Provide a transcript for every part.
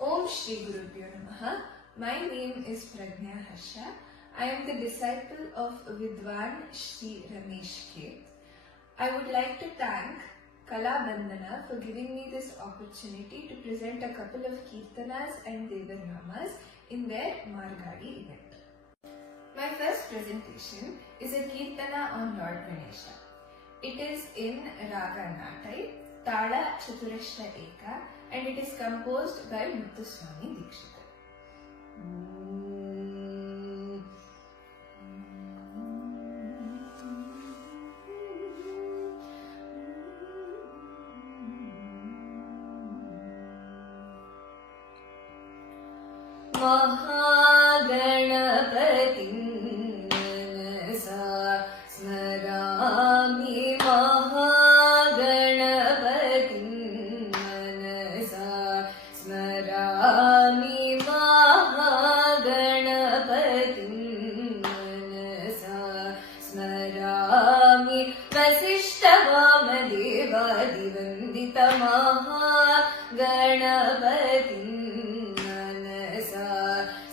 Om Shri Gurubhyo Namaha. My name is Pragnya Harsha. I am the disciple of Vidwan Shri Ramesh Khet. I would like to thank Kala Bandhana for giving me this opportunity to present a couple of Kirtanas and Devarnamas in their Margadi event. My first presentation is a Kirtana on Lord Ganesha. It is in Raga Natai, Tala Chaturashra Eka, and it is composed by Muthuswami Dikshita. Mahaganapati manasa smrami Mahaganapati manasa smrami Mahaganapati manasa smrami Vasishta Vamadevadi Vandita Mahaganapati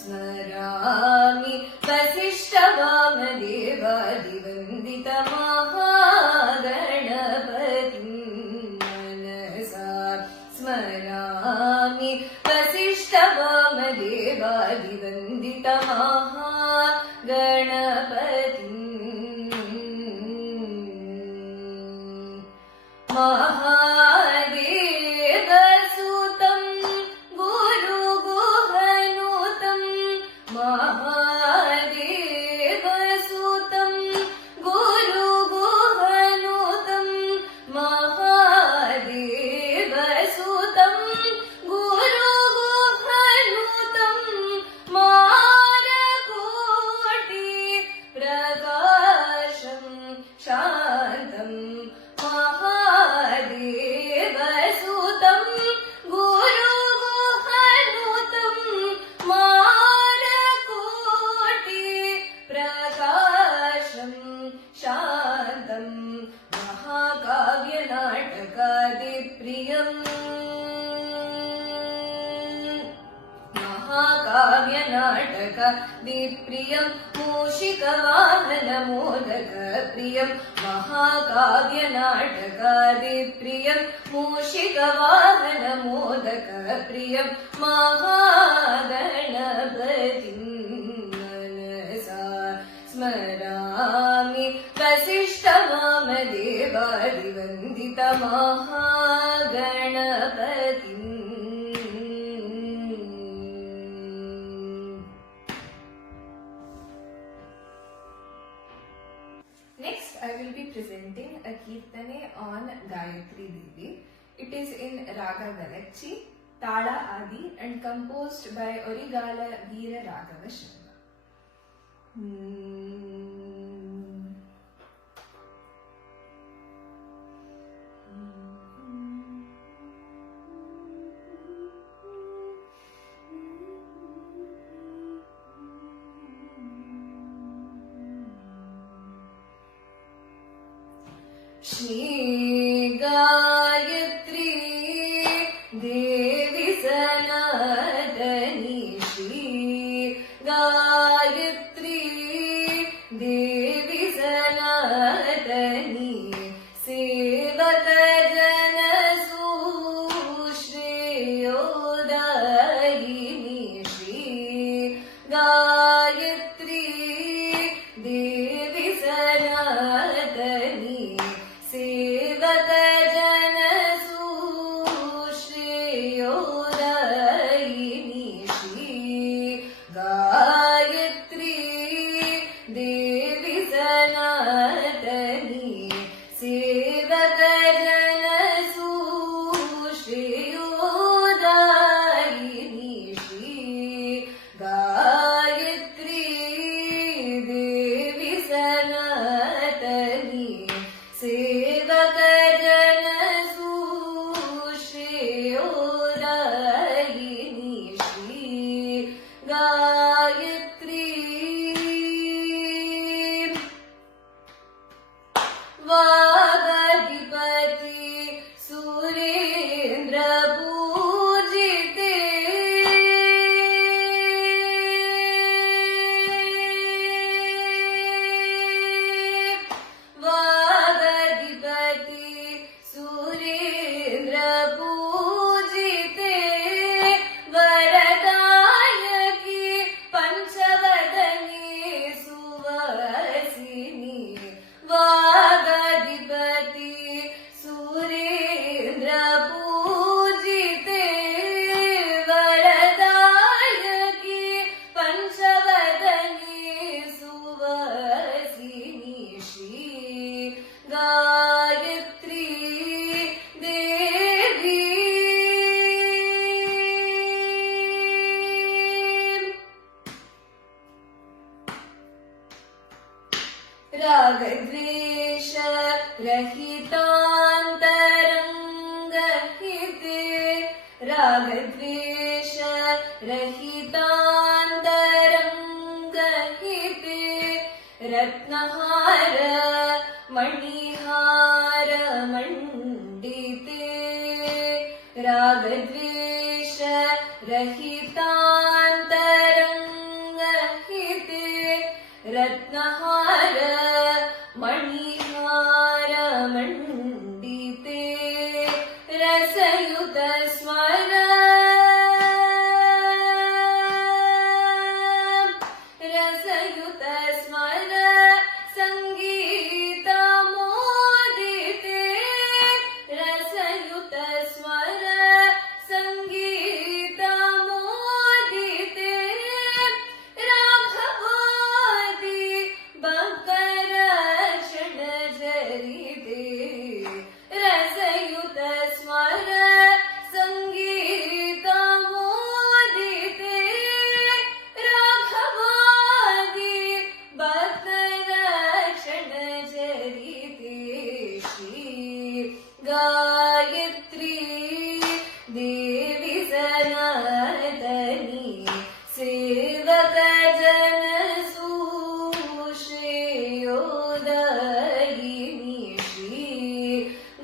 स्मरामि वसिष्ठ वामदेवादि वन्दित महागणपतिं मनसा स्मरामि वसिष्ठ वामदेवादि वन्दित महागणपतिं महादेवसुतं गुरुगुहनुतं महादेवसुतं गुरुगुहनुतं महादेवसुतं गुरुगुहनुतं मारकोटि प्रकाशं शान्तं महादेवसुतं गुरुगुहनुतं मारकोटि प्रकाशं शान्तं महाकाव्यनाटकादिप्रियम् महाकाव्यनाटकादिप्रियं मूषिकवाहनमोदकप्रियं महाकाव्यनाटकादिप्रियं मूषिकवाहनमोदकप्रियं महागणपतिं मनसा स्मरामि Vasishtha वामदेवादि वन्दित महागणपतिम्. Next, I will be presenting a Kirtane on Gayatri Devi. It is in Raga Galakchi, Tala Adi, and composed by Origala Veera Raghava Sharma. Shri Gayatri Devi Sanatani Shri Gayatri Devi Sanatani Sevaka Jana Sushreyodayini Shri Gayatri Devi Sanatani Sevaka Jana Sushreyodayini Shri Gayatri Devi Sanatani Sevaka Jana Sushreyodayini Shri Gayatri Devi Sanatani Sevaka Jana Sushreyodayini Shri Gayatri Vagadipati Surendra Pujite रहितान्तरङ्गहिते रागद्वेष रहितान्तरङ्गहिते रत्नहार Manihar मण्डिते रागद्वेष रहितान्तरङ्गहिते रत्नहार Manihar मण्डिते रसयुत स्वर रसयुत स्वर संगीत मोदिते रसयुत स्वर संगीत मोदिते राघवादि बकरक्षण जरिते रसयुत स्वर संगीत मोदिते राघवादि बकरक्षण जरिते श्री गायत्री देवी सनातनी सेवक जन सुश्रेयोदयिनी श्री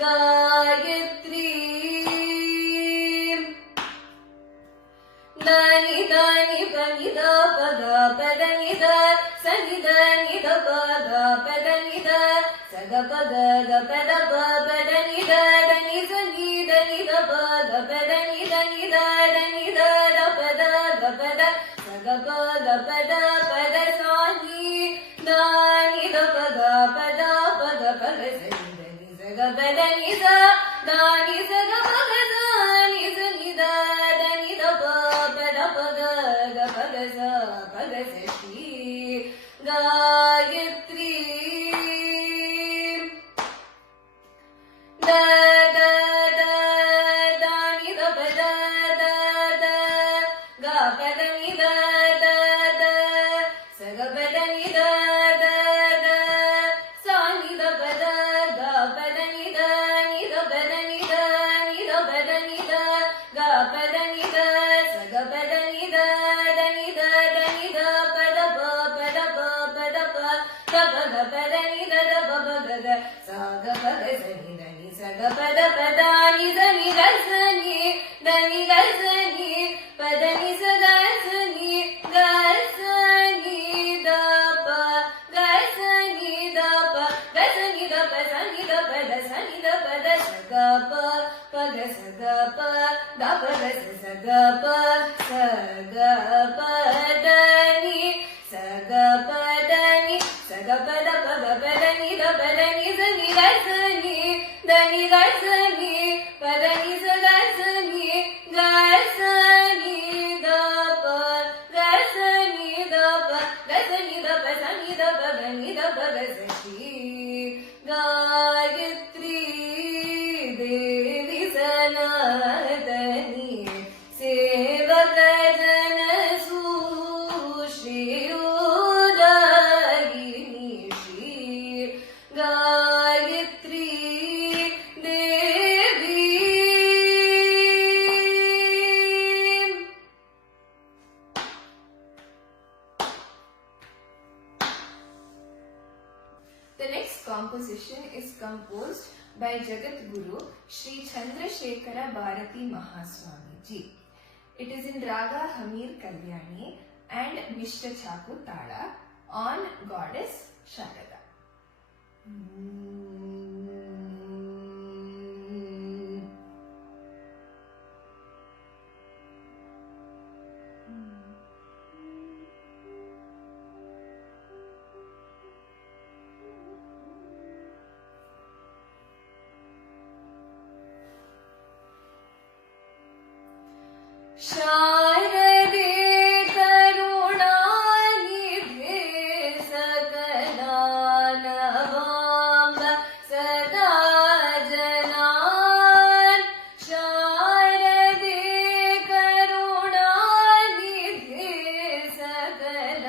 गायत्री दानि दानि पनि द पद पदनि द सनि दनि द पद पदनि द सग पद द पद प पदनि द दनि सनि दनि द पद पदनि दनि द दनि द द पद द पद सग पद पद पद सानि दानि द पद पद पद पद सनि दनि सग पदनि द दानि सग पद सानि सनि द दनि द प पद पद द पद स पद स Shri Gayatri the the the दानि द पद द द ग पदनि द द द सग पदनि द द द सानि द पद ग पदनि द नि द पदनि द नि द पदनि द ग पदनि द सग पदनि द दनि द दनि द पद प पद प पद प द पद पदनि द द प प ग ग सग पद सनि दनि सग पद पदानि सनि ग सनि दनि ग सनि पदनि सग सनि ग सनि द प ग सनि द प ग सनि द प सनि द प द सनि द प द सग प प ग सग प द प ग सग प सग प दनि सग प दनि सग प द प ग प दनि द प दनि सनि ग सनि दनि ग सनि पदनि सग सनि ग सनि द प ग सनि द प ग सनि द प सनि द प गनि द प ग सनि गायत्री देवी सनातनी सेवक जन सुश्रेयोदयिनी Shri Gayatri Devi The next composition is composed by Jagat Guru Sri Chandrasekhara Bharati Mahaswami Ji. It is in Raga Hamir Kalyani and Mishra Chaku Tala on Goddess Sharada. शारदे करुणानिधे सकलानवाम्ब सदा जनान् शारदे करुणानिधे सकलानवाम्ब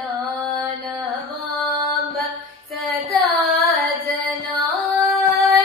सदा जनान्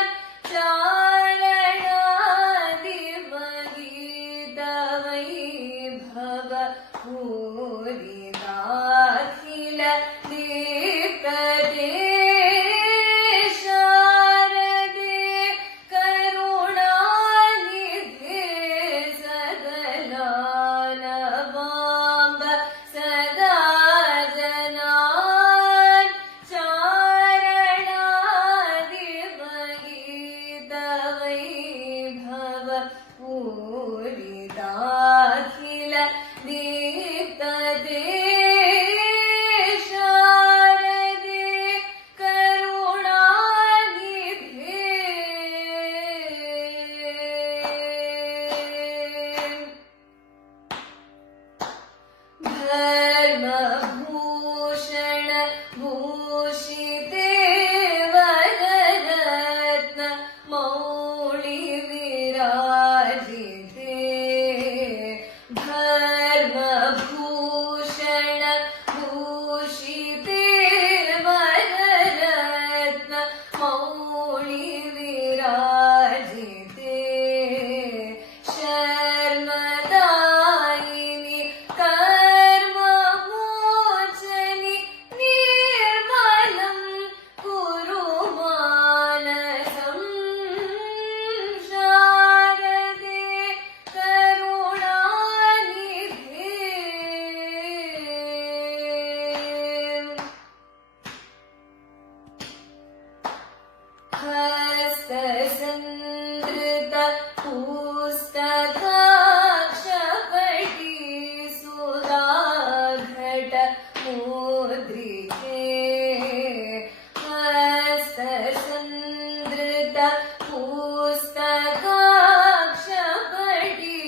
पुस्तकाक्षपटी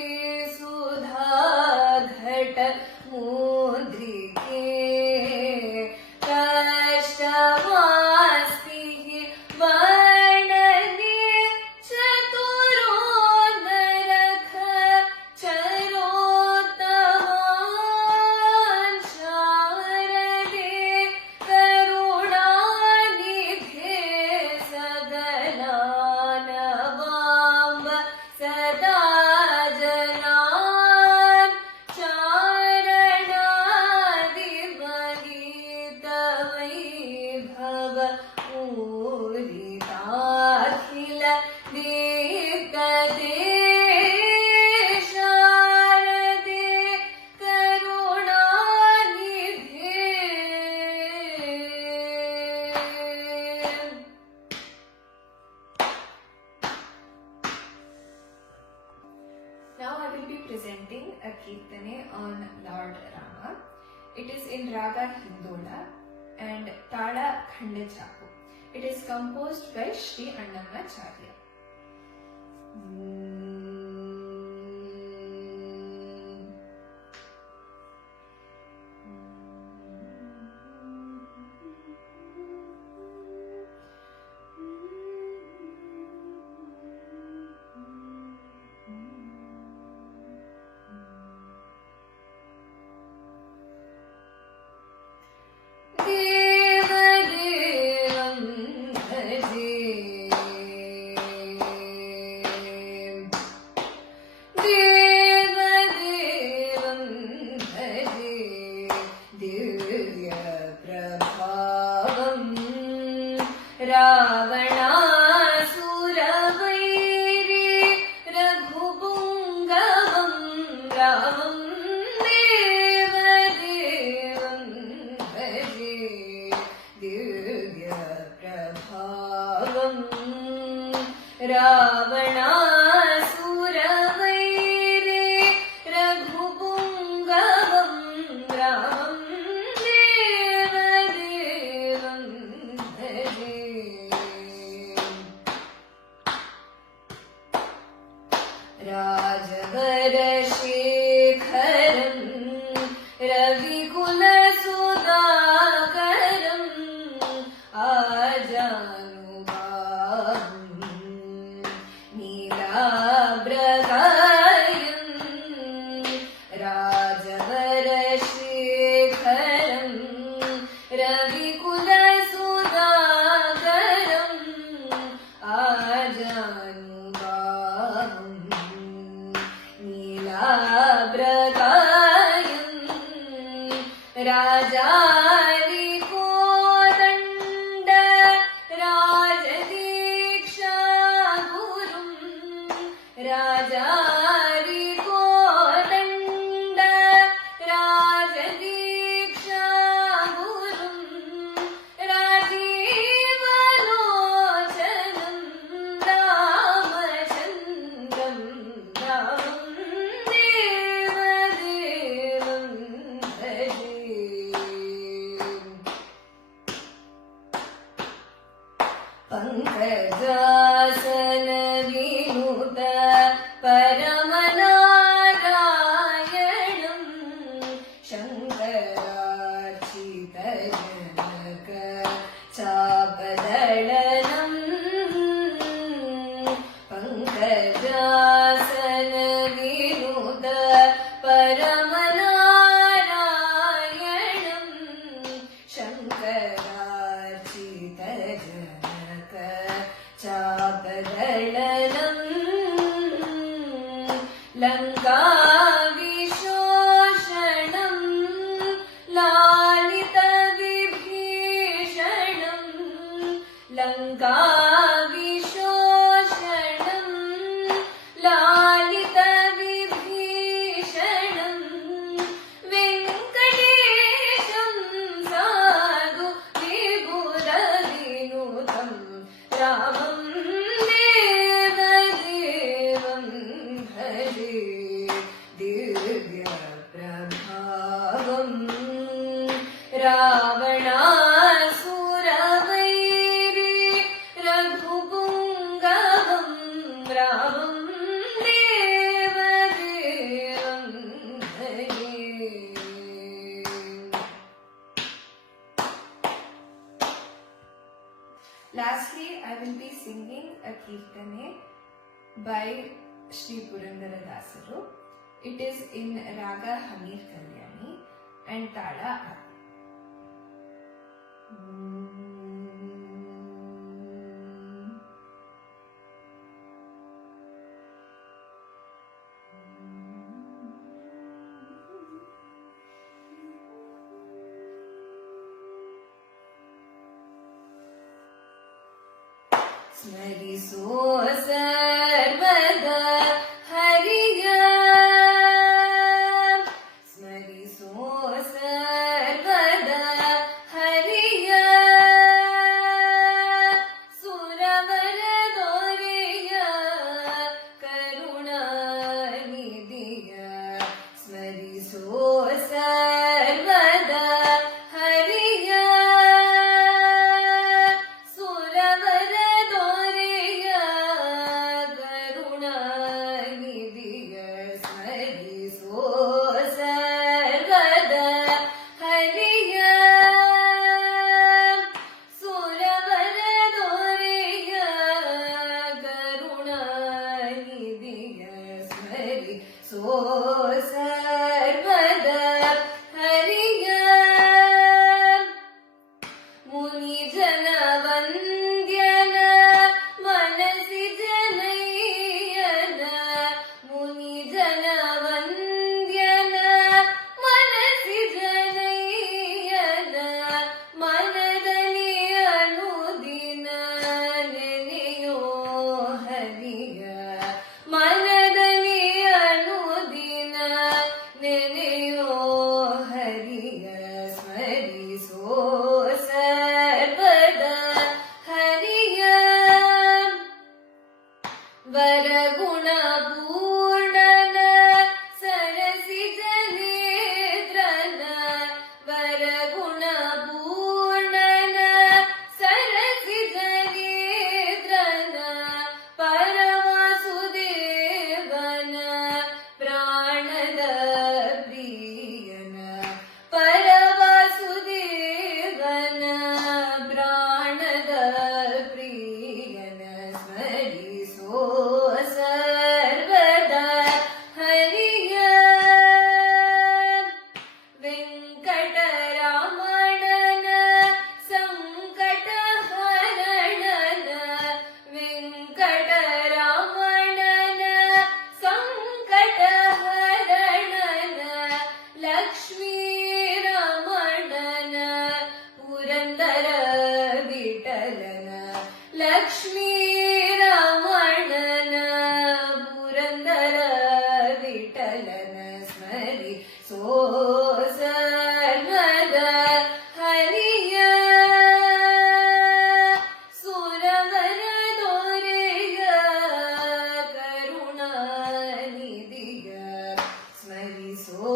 सुधाघट मुद्रिके कष्टमास्तिः वर्णने चतुरोदरख चरोत्तमान् शारदे करुणानिधे सगलानवाम्ब सदा जनान् चारणादिमहितवैभव पूरिताखिल दीप्तते शारदे करुणानिधे. Now I will be presenting a Kirtane on Lord Rama. It is in Raga Hindola and Tala Khandachapu. It is composed by Sri Annamacharya. देवदेवं भजे देवदेवं भजे दिव्यप्रभावं रावणासुरवैरी रघुपुङ्गवं रामं देवदेवं भजे दिव्यप्रभावं रावणासुरवैरी रघुपुङ्गवं रामं देवदेवं भजे. राजवरशेखरं रविकुलसुधाकरम् आजानुबाहुं नीलाभ्रकायं राजवरशेखरं रविकुलसुधाकरम् आजानुबाहुं नीलाभ्रकायं राजारिकोदण्ड राजदीक्षागुरुं राजारिकोदण्ड राजदीक्षागुरुं राजीवलोचनं रामचन्द्रं रामं देवदेवं भजे. पङ्कजासनविनुत परमनारायणं शङ्करार्चितजनक चापदलनं पङ्कजासनविनुत परमनारायणं शङ्करार्चितजनक चापदलनं लङ्काविशोषणं लालितविभीषणं लङ्काविशोषणं लालितविभीषणं वेङ्कटेशं साधु विबुधविनुतं रामं देव by Sri Purandara Dasaru. It is in Raga Hamir Kalyani and Tala Adi. ಸ್ಮರಿಸೋ ಸರ್ವದ ಹರಿಯ ಸ್ಮರಿಸೋ ಸರ್ವದ ಹರಿಯ ಸುರವರ ದೊರೆಯ ಕರುಣಾ ನಿಧಿಯ ಸ್ಮರಿಸೋ ಸರ್ವದ ಹರಿಯ ಸುರವರ ದೊರೆಯ ಕರುಣಾ ನಿಧಿಯ ಸ್ಮರಿಸೋ ಸರ್ವದ ಹರಿಯ ಸುರವರ ದೊರೆಯ ಕರುಣಾ ನಿಧಿಯ ಸ್ಮರಿಸೋ ಸರ್ವದ ಹರಿಯ ಮುನಿ ಜನ ವಂದ್ಯನ ಮನಸಿ ಜನಯ್ಯನ ಮುನಿ ಜನ ವಂದ್ಯನ ಮನಸಿ ಜನಯ್ಯನ ಮನದಲ್ಲಿ ಅನುದಿನ ನೆನೆಯೋ ಹರಿಯ ಮನದಲ್ಲಿ ಅನುದಿನ ನೆನೆಯೋ ಹರಿಯ ಸ್ಮರಿಸೋ ಸರ್ವದ ಹರಿಯ ವರಗುಣ ಪೂರ್ಣನ ಸರಸಿ ಜನೇಂದ್ರನ ವರಗುಣ ಪೂರ್ಣನ ಸರಸಿ ಜನೇಂದ್ರನ ಪರವಾಸುದೇವನ ಪ್ರಾಣದ ಪ್ರಿಯನ ಪರವಾಸುದೇವನ ಪ್ರಾಣದ ಪ್ರಿಯನ ಸ್ಮರಿಸೋ ಸರ್ವದ ಹರಿಯ ವೆಂಕಟರಮಣನ ಸಂಕಟ ಹರಣನ ವೆಂಕಟರಮಣನ ಸಂಕಟ ಹರಣನ ಲಕ್ಷ್ಮೀ ರಮಣನ ಪುರಂದರ ವಿಠಲನ ಲಕ್ಷ್ಮೀ ರಮಣನ ಪುರಂದರ ವಿಠಲನ ಸ್ಮರಿಸೋ ಸರ್ವದ ಹರಿಯ ಸುರವರ ದೊರೆಯ ಕರುಣಾ ನಿಧಿಯ ಸ್ಮರಿಸೋ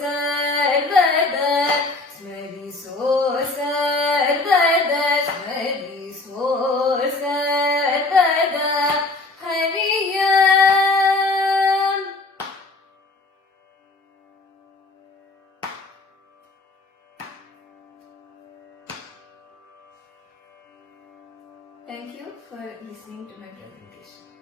ಸರ್ವದ ಸ್ಮರಿಸೋ ಸರ್ವದ ಸ್ಮರಿಸೋ ಸರ್ವದ ಹರಿಯ Thank you for listening to my presentation.